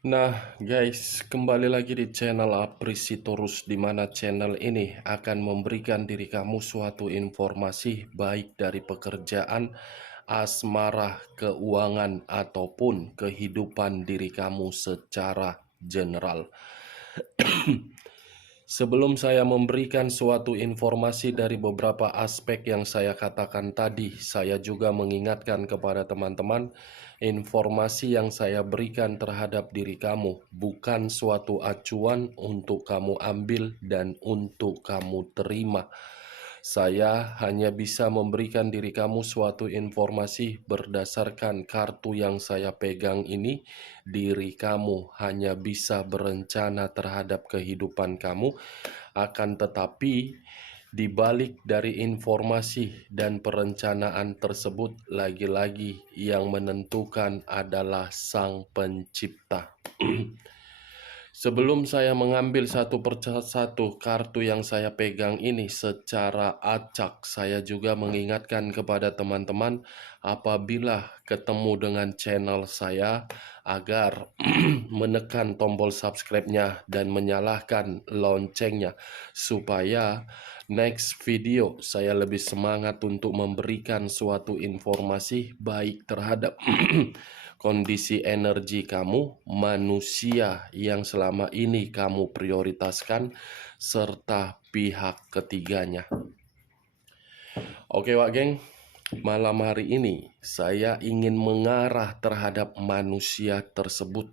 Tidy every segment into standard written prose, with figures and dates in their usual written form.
Nah, guys, kembali lagi di channel Aprisitorus, di mana channel ini akan memberikan diri kamu suatu informasi baik dari pekerjaan, asmara, keuangan, ataupun kehidupan diri kamu secara general. Sebelum saya memberikan suatu informasi dari beberapa aspek yang saya katakan tadi, saya juga mengingatkan kepada teman-teman, informasi yang saya berikan terhadap diri kamu bukan suatu acuan untuk kamu ambil dan untuk kamu terima. Saya hanya bisa memberikan diri kamu suatu informasi berdasarkan kartu yang saya pegang ini. Diri kamu hanya bisa berencana terhadap kehidupan kamu, akan tetapi di balik dari informasi dan perencanaan tersebut, lagi-lagi yang menentukan adalah Sang Pencipta. Sebelum saya mengambil satu persatu kartu yang saya pegang ini secara acak, saya juga mengingatkan kepada teman-teman apabila ketemu dengan channel saya agar menekan tombol subscribe-nya dan menyalakan loncengnya supaya next video saya lebih semangat untuk memberikan suatu informasi baik terhadap kondisi energi kamu, manusia yang selama ini kamu prioritaskan, serta pihak ketiganya. Oke Wak Geng, malam hari ini saya ingin mengarah terhadap manusia tersebut.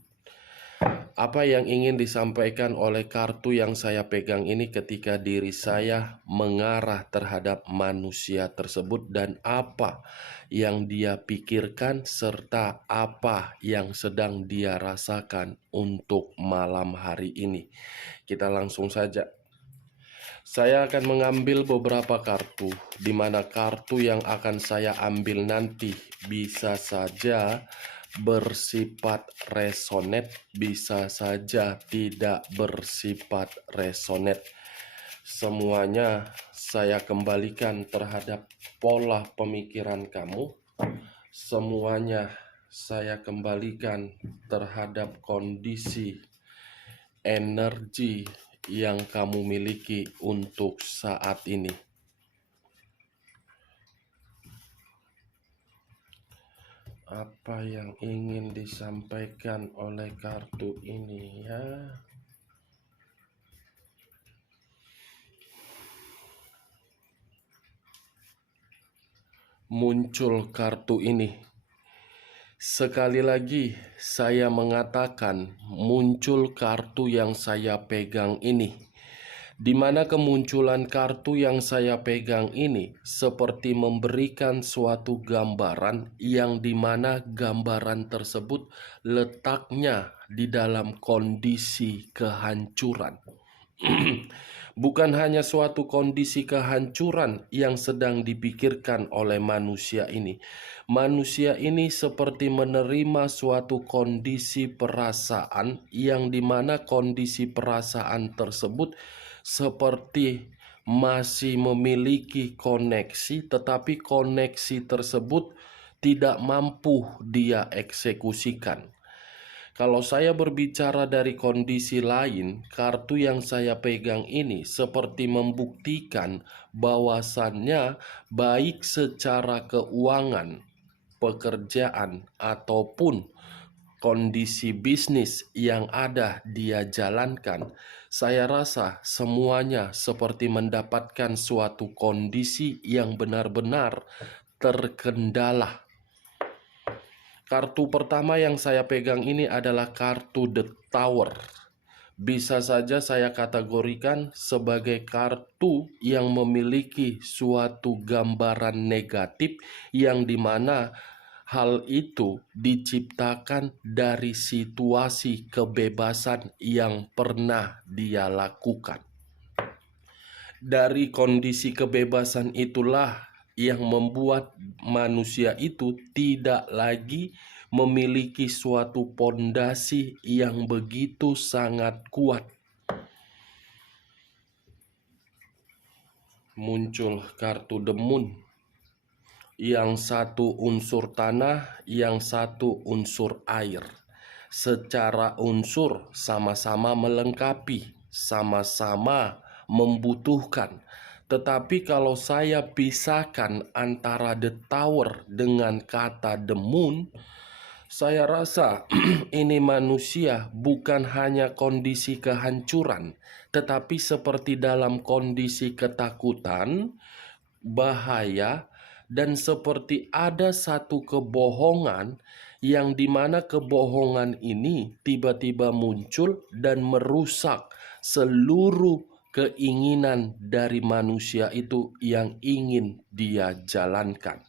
Apa yang ingin disampaikan oleh kartu yang saya pegang ini ketika diri saya mengarah terhadap manusia tersebut dan apa yang dia pikirkan serta apa yang sedang dia rasakan untuk malam hari ini. Kita langsung saja. Saya akan mengambil beberapa kartu, di mana kartu yang akan saya ambil nanti bisa saja bersifat resonet, bisa saja tidak bersifat resonet. Semuanya saya kembalikan terhadap pola pemikiran kamu. Semuanya saya kembalikan terhadap kondisi energi yang kamu miliki untuk saat ini. Apa yang ingin disampaikan oleh kartu ini ya? Muncul kartu ini. Sekali lagi saya mengatakan muncul kartu yang saya pegang ini, di mana kemunculan kartu yang saya pegang ini seperti memberikan suatu gambaran yang dimana gambaran tersebut letaknya di dalam kondisi kehancuran. Bukan hanya suatu kondisi kehancuran yang sedang dipikirkan oleh manusia ini. Manusia ini seperti menerima suatu kondisi perasaan yang dimana kondisi perasaan tersebut seperti masih memiliki koneksi, tetapi koneksi tersebut tidak mampu dia eksekusikan. Kalau saya berbicara dari kondisi lain, kartu yang saya pegang ini seperti membuktikan bahwasannya baik secara keuangan, pekerjaan, ataupun kondisi bisnis yang ada dia jalankan, saya rasa semuanya seperti mendapatkan suatu kondisi yang benar-benar terkendala. Kartu pertama yang saya pegang ini adalah kartu The Tower. Bisa saja saya kategorikan sebagai kartu yang memiliki suatu gambaran negatif yang dimana hal itu diciptakan dari situasi kebebasan yang pernah dia lakukan. Dari kondisi kebebasan itulah yang membuat manusia itu tidak lagi memiliki suatu pondasi yang begitu sangat kuat. Muncul kartu The Moon. Yang satu unsur tanah, yang satu unsur air. secara unsur sama-sama melengkapi, sama-sama membutuhkan. Tetapi kalau saya pisahkan antara the tower dengan kata the moon, saya rasa ini manusia bukan hanya kondisi kehancuran, tetapi seperti dalam kondisi ketakutan, bahaya, dan seperti ada satu kebohongan yang dimana kebohongan ini tiba-tiba muncul dan merusak seluruh keinginan dari manusia itu yang ingin dia jalankan.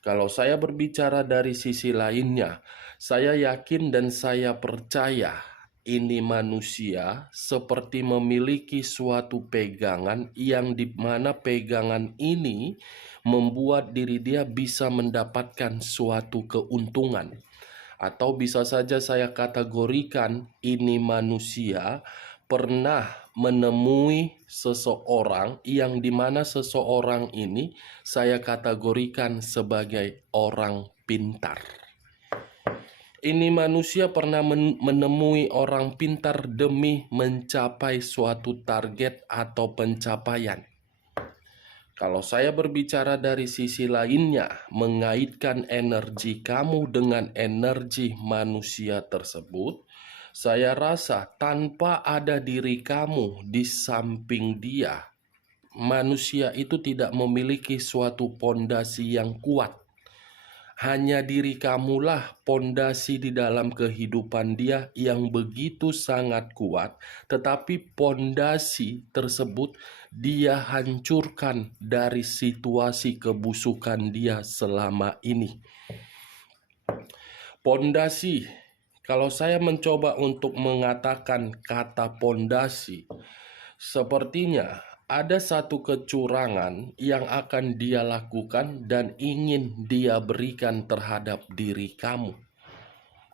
Kalau saya berbicara dari sisi lainnya, saya yakin dan saya percaya ini manusia seperti memiliki suatu pegangan yang dimana pegangan ini membuat diri dia bisa mendapatkan suatu keuntungan. Atau bisa saja saya kategorikan ini manusia pernah menemui seseorang yang dimana seseorang ini saya kategorikan sebagai orang pintar. Ini manusia pernah menemui orang pintar demi mencapai suatu target atau pencapaian. Kalau saya berbicara dari sisi lainnya, mengaitkan energi kamu dengan energi manusia tersebut, saya rasa tanpa ada diri kamu di samping dia, manusia itu tidak memiliki suatu pondasi yang kuat. Hanya diri kamulah pondasi di dalam kehidupan dia yang begitu sangat kuat, tetapi pondasi tersebut dia hancurkan dari situasi kebusukan dia selama ini. Pondasi, kalau saya mencoba untuk mengatakan kata pondasi, sepertinya ada satu kecurangan yang akan dia lakukan dan ingin dia berikan terhadap diri kamu.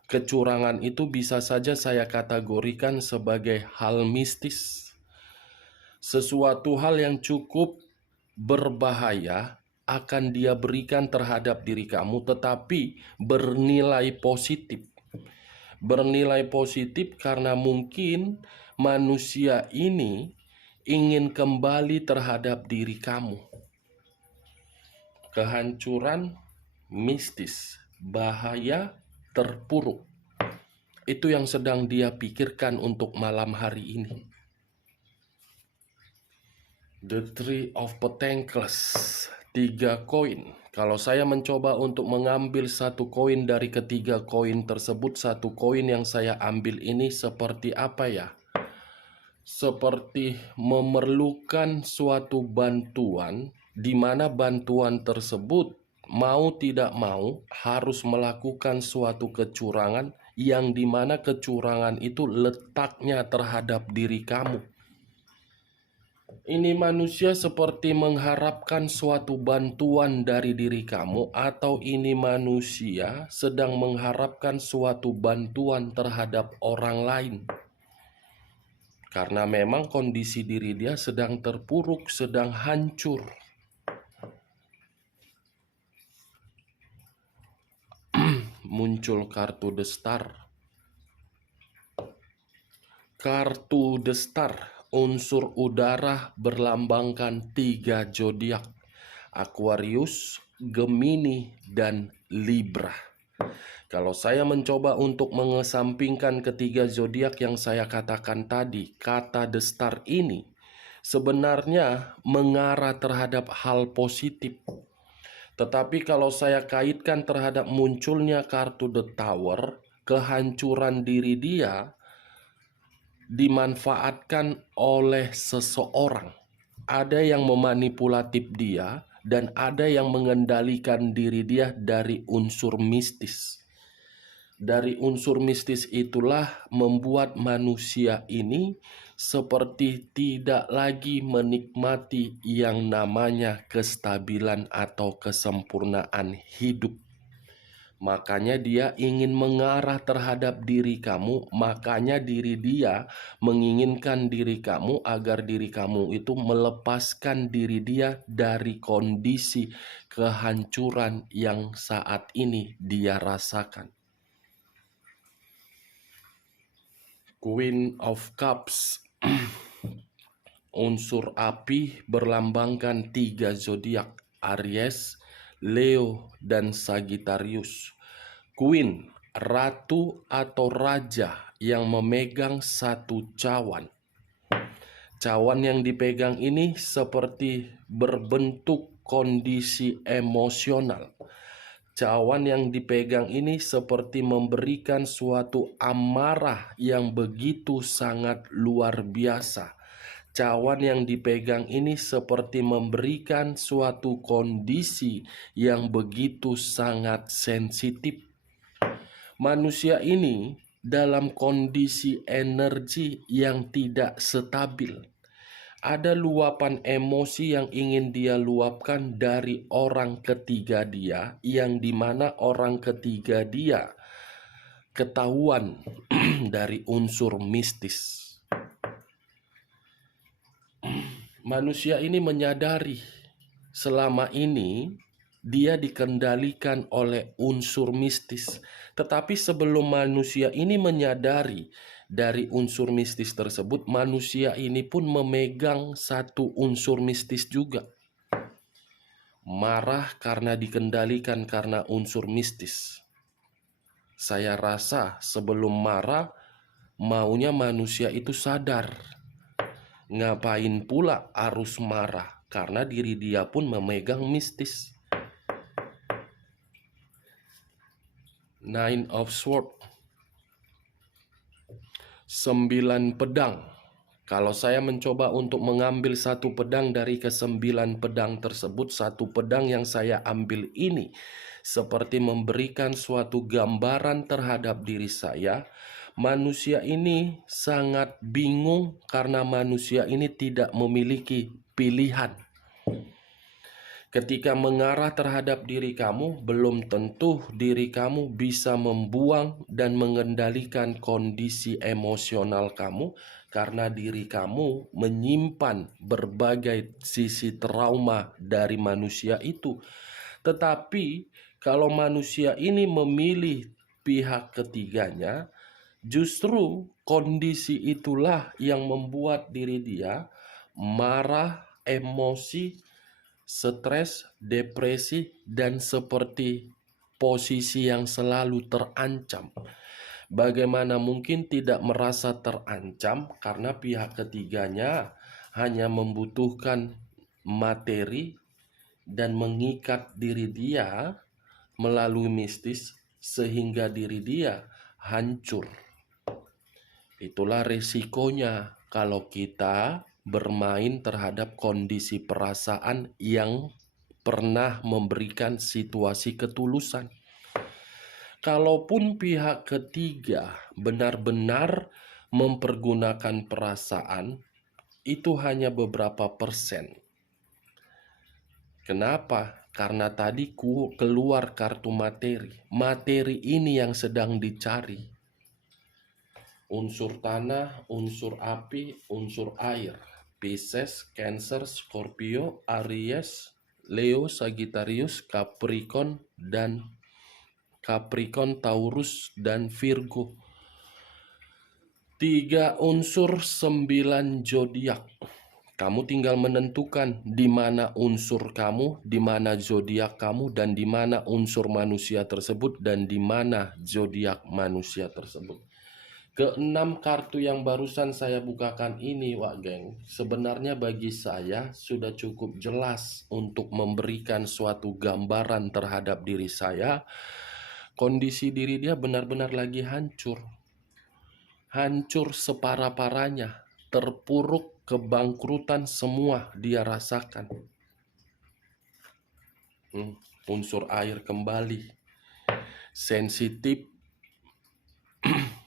Kecurangan itu bisa saja saya kategorikan sebagai hal mistis. Sesuatu hal yang cukup berbahaya akan dia berikan terhadap diri kamu, tetapi bernilai positif. Bernilai positif karena mungkin manusia ini ingin kembali terhadap diri kamu. Kehancuran mistis, bahaya, terpuruk. Itu yang sedang dia pikirkan untuk malam hari ini. The Three of Pentacles, 3 koin. Kalau saya mencoba untuk mengambil satu koin dari ketiga koin tersebut, satu koin yang saya ambil ini seperti apa ya? Seperti memerlukan suatu bantuan, di mana bantuan tersebut mau tidak mau harus melakukan suatu kecurangan, yang dimana kecurangan itu letaknya terhadap diri kamu. Ini manusia seperti mengharapkan suatu bantuan dari diri kamu, atau ini manusia sedang mengharapkan suatu bantuan terhadap orang lain. Karena memang kondisi diri dia sedang terpuruk, sedang hancur. Muncul kartu The Star. Kartu The Star, unsur udara, berlambangkan 3 zodiak: Aquarius, Gemini, dan Libra. Kalau saya mencoba untuk mengesampingkan ketiga zodiak yang saya katakan tadi, kata The Star ini sebenarnya mengarah terhadap hal positif. Tetapi kalau saya kaitkan terhadap munculnya kartu The Tower, kehancuran diri dia dimanfaatkan oleh seseorang. Ada yang memanipulatif dia dan ada yang mengendalikan diri dia dari unsur mistis. Dari unsur mistis itulah membuat manusia ini seperti tidak lagi menikmati yang namanya kestabilan atau kesempurnaan hidup. Makanya dia ingin mengarah terhadap diri kamu, makanya diri dia menginginkan diri kamu agar diri kamu itu melepaskan diri dia dari kondisi kehancuran yang saat ini dia rasakan. Queen of Cups. Unsur api berlambangkan 3 zodiak, Aries, Leo, dan Sagittarius. Queen, ratu atau raja yang memegang satu cawan. Cawan yang dipegang ini seperti berbentuk kondisi emosional. Cawan yang dipegang ini seperti memberikan suatu amarah yang begitu sangat luar biasa. Cawan yang dipegang ini seperti memberikan suatu kondisi yang begitu sangat sensitif. Manusia ini dalam kondisi energi yang tidak stabil. Ada luapan emosi yang ingin dia luapkan dari orang ketiga dia, yang dimana orang ketiga dia ketahuan dari unsur mistis. Manusia ini menyadari selama ini dia dikendalikan oleh unsur mistis. Tetapi sebelum manusia ini menyadari dari unsur mistis tersebut, manusia ini pun memegang satu unsur mistis juga. Marah karena dikendalikan karena unsur mistis. Saya rasa sebelum marah, maunya manusia itu sadar. Ngapain pula harus marah? Karena diri dia pun memegang mistis. Nine of Swords. 9 pedang. Kalau saya mencoba untuk mengambil satu pedang dari ke-9 pedang tersebut, satu pedang yang saya ambil ini seperti memberikan suatu gambaran terhadap diri saya. Manusia ini sangat bingung karena manusia ini tidak memiliki pilihan. Ketika mengarah terhadap diri kamu, belum tentu diri kamu bisa membuang dan mengendalikan kondisi emosional kamu karena diri kamu menyimpan berbagai sisi trauma dari manusia itu. Tetapi kalau manusia ini memilih pihak ketiganya, justru kondisi itulah yang membuat diri dia marah, emosi, stres, depresi, dan seperti posisi yang selalu terancam. Bagaimana mungkin tidak merasa terancam karena pihak ketiganya hanya membutuhkan materi dan mengikat diri dia melalui mistis sehingga diri dia hancur. Itulah resikonya kalau kita bermain terhadap kondisi perasaan yang pernah memberikan situasi ketulusan. Kalaupun pihak ketiga benar-benar mempergunakan perasaan, itu hanya beberapa persen. Kenapa? Karena tadi keluar kartu materi. Materi ini yang sedang dicari. Unsur tanah, unsur api, unsur air. Pisces, Cancer, Scorpio, Aries, Leo, Sagittarius, Capricorn, Taurus, dan Virgo. 3 unsur 9 zodiak. Kamu tinggal menentukan di mana unsur kamu, di mana zodiak kamu, dan di mana unsur manusia tersebut, dan di mana zodiak manusia tersebut. Ke-6 kartu yang barusan saya bukakan ini, Wak Geng, sebenarnya bagi saya sudah cukup jelas untuk memberikan suatu gambaran terhadap diri saya. Kondisi diri dia benar-benar lagi hancur. Hancur separah-parahnya, terpuruk, kebangkrutan semua dia rasakan. Unsur air kembali. Sensitif.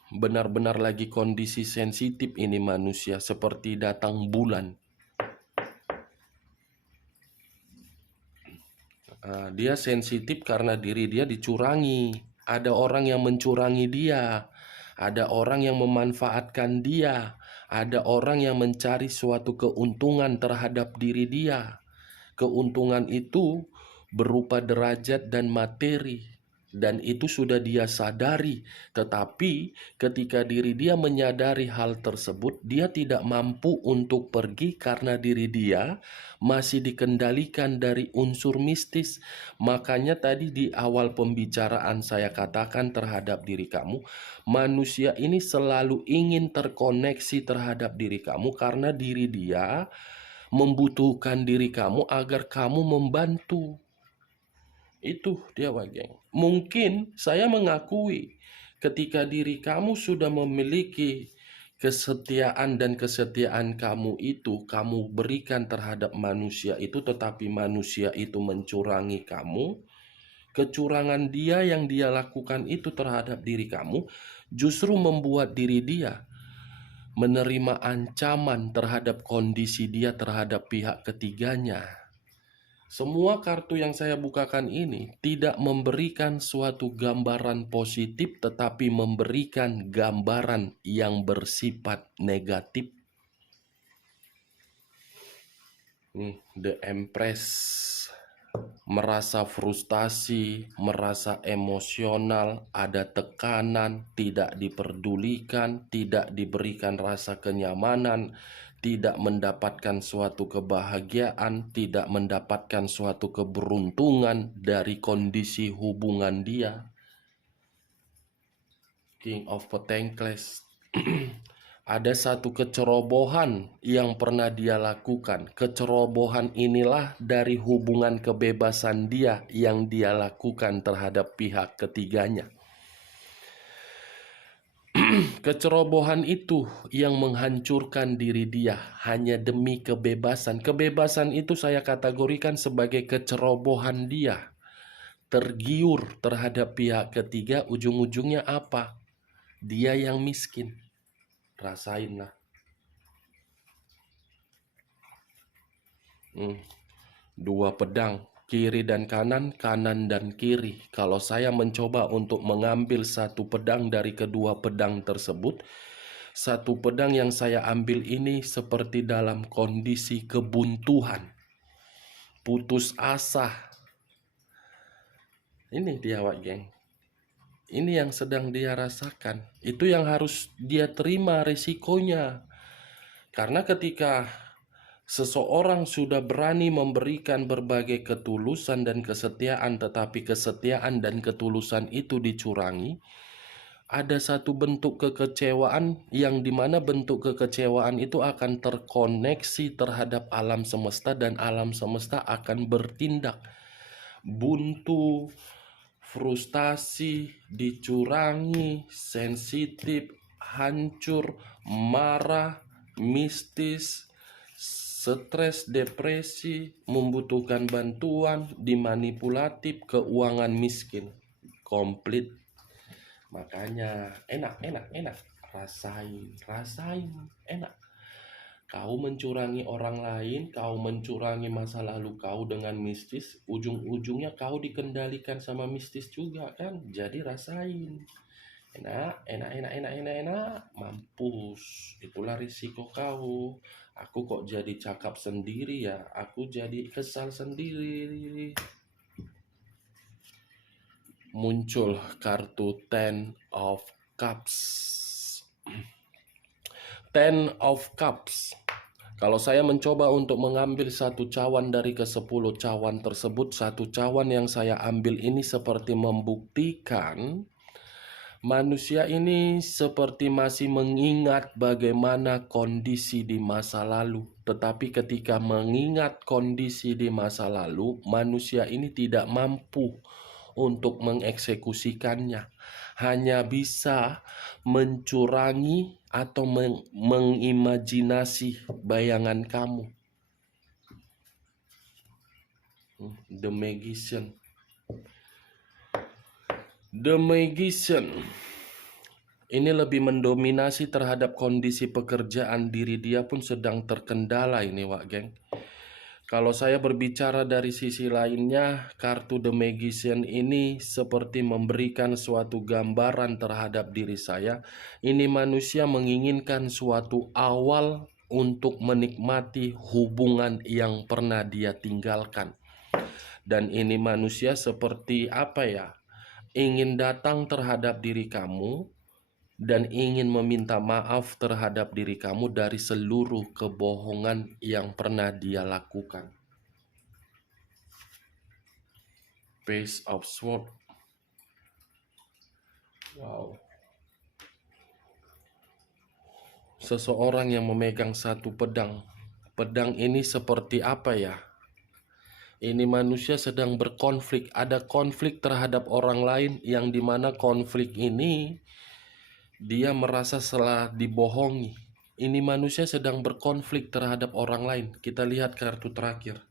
Benar-benar lagi kondisi sensitif ini manusia, seperti datang bulan. Dia sensitif karena diri dia dicurangi. Ada orang yang mencurangi dia. Ada orang yang memanfaatkan dia. Ada orang yang mencari suatu keuntungan terhadap diri dia. Keuntungan itu berupa derajat dan materi. dan itu sudah dia sadari. Tetapi ketika diri dia menyadari hal tersebut, dia tidak mampu untuk pergi karena diri dia masih dikendalikan dari unsur mistis. Makanya tadi di awal pembicaraan saya katakan terhadap diri kamu, manusia ini selalu ingin terkoneksi terhadap diri kamu karena diri dia membutuhkan diri kamu agar kamu membantu. Itu dia, Wak Geng. Mungkin saya mengakui ketika diri kamu sudah memiliki kesetiaan dan kesetiaan kamu itu kamu berikan terhadap manusia itu, tetapi manusia itu mencurangi kamu. Kecurangan dia yang dia lakukan itu terhadap diri kamu justru membuat diri dia menerima ancaman terhadap kondisi dia terhadap pihak ketiganya. Semua kartu yang saya bukakan ini tidak memberikan suatu gambaran positif, tetapi memberikan gambaran yang bersifat negatif. The Empress, merasa frustasi, merasa emosional, ada tekanan, tidak diperdulikan, tidak diberikan rasa kenyamanan, tidak mendapatkan suatu kebahagiaan, tidak mendapatkan suatu keberuntungan dari kondisi hubungan dia. King of Pentacles. Ada satu kecerobohan yang pernah dia lakukan. Kecerobohan inilah dari hubungan kebebasan dia yang dia lakukan terhadap pihak ketiganya. Kecerobohan itu yang menghancurkan diri dia hanya demi kebebasan. Kebebasan itu saya kategorikan sebagai kecerobohan dia. Tergiur terhadap pihak ketiga, ujung-ujungnya apa? Dia yang miskin. Rasainlah. Dua pedang, kiri dan kanan, kanan dan kiri. Kalau saya mencoba untuk mengambil satu pedang dari kedua pedang tersebut, satu pedang yang saya ambil ini seperti dalam kondisi kebuntuan, putus asa. Ini dia, Wak Geng. Ini yang sedang dia rasakan. Itu yang harus dia terima risikonya. Karena ketika seseorang sudah berani memberikan berbagai ketulusan dan kesetiaan, tetapi kesetiaan dan ketulusan itu dicurangi, ada satu bentuk kekecewaan yang dimana bentuk kekecewaan itu akan terkoneksi terhadap alam semesta dan alam semesta akan bertindak. Buntu, frustasi, dicurangi, sensitif, hancur, marah, mistis, stres, depresi, membutuhkan bantuan, dimanipulatif, keuangan miskin. Komplit. Makanya enak, rasain, enak. Kau mencurangi orang lain, kau mencurangi masa lalu kau dengan mistis, ujung-ujungnya kau dikendalikan sama mistis juga kan. Jadi rasain. Enak, mampus. Itulah risiko kau. Aku kok jadi cakap sendiri ya, aku jadi kesal sendiri. Muncul kartu Ten of Cups. Ten of Cups. Kalau saya mencoba untuk mengambil satu cawan dari ke-10 cawan tersebut, satu cawan yang saya ambil ini seperti membuktikan manusia ini seperti masih mengingat bagaimana kondisi di masa lalu. Tetapi ketika mengingat kondisi di masa lalu, manusia ini tidak mampu untuk mengeksekusikannya. Hanya bisa mencurangi atau mengimajinasi bayangan kamu. The Magician. The Magician ini lebih mendominasi terhadap kondisi pekerjaan diri dia pun sedang terkendala ini, Wak Geng. Kalau saya berbicara dari sisi lainnya, kartu The Magician ini seperti memberikan suatu gambaran terhadap diri saya. Ini manusia menginginkan suatu awal untuk menikmati hubungan yang pernah dia tinggalkan. Dan ini manusia seperti apa ya? ingin datang terhadap diri kamu dan ingin meminta maaf terhadap diri kamu dari seluruh kebohongan yang pernah dia lakukan. Page of Swords. Wow. Seseorang yang memegang satu pedang. Pedang ini seperti apa ya? Ini manusia sedang berkonflik. Ada konflik terhadap orang lain yang dimana konflik ini dia merasa telah dibohongi. Ini manusia sedang berkonflik terhadap orang lain. Kita lihat kartu terakhir.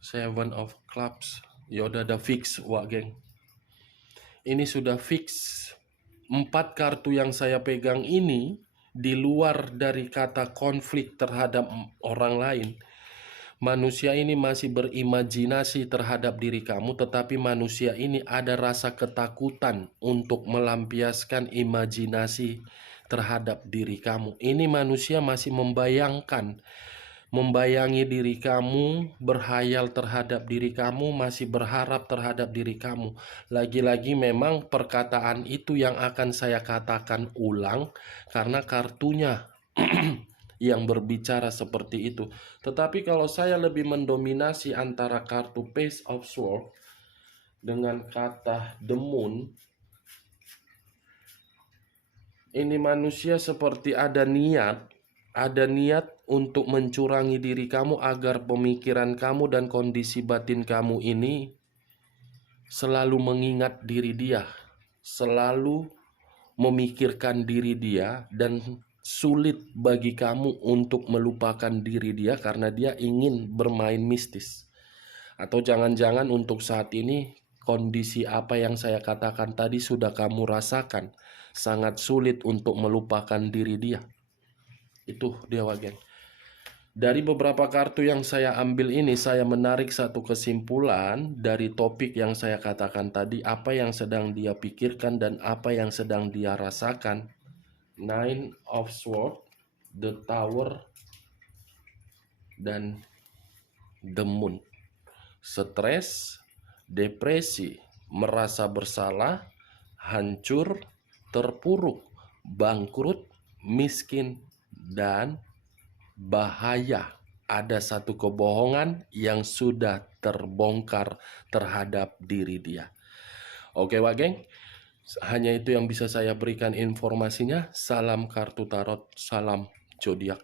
Seven of Clubs. Ya udah ada fix, wak geng. Ini sudah fix. 4 kartu yang saya pegang ini di luar dari kata konflik terhadap orang lain. Manusia ini masih berimajinasi terhadap diri kamu, tetapi manusia ini ada rasa ketakutan untuk melampiaskan imajinasi terhadap diri kamu. Ini manusia masih membayangi diri kamu, berhayal terhadap diri kamu, masih berharap terhadap diri kamu. Lagi-lagi memang perkataan itu yang akan saya katakan ulang karena kartunya yang berbicara seperti itu. Tetapi kalau saya lebih mendominasi antara kartu Page of Swords dengan kata The Moon, ini manusia seperti ada niat untuk mencurangi diri kamu agar pemikiran kamu dan kondisi batin kamu ini selalu mengingat diri dia, selalu memikirkan diri dia, dan sulit bagi kamu untuk melupakan diri dia karena dia ingin bermain mistis. Atau jangan-jangan untuk saat ini kondisi apa yang saya katakan tadi sudah kamu rasakan, sangat sulit untuk melupakan diri dia. Itu dia, Wagen. Dari beberapa kartu yang saya ambil ini, saya menarik satu kesimpulan dari topik yang saya katakan tadi, apa yang sedang dia pikirkan dan apa yang sedang dia rasakan. Nine of Swords, The Tower, dan The Moon. Stres, depresi, merasa bersalah, hancur, terpuruk, bangkrut, miskin, dan bahaya. Ada satu kebohongan yang sudah terbongkar terhadap diri dia. Oke, Wak geng, hanya itu yang bisa saya berikan informasinya. Salam kartu tarot, salam zodiak.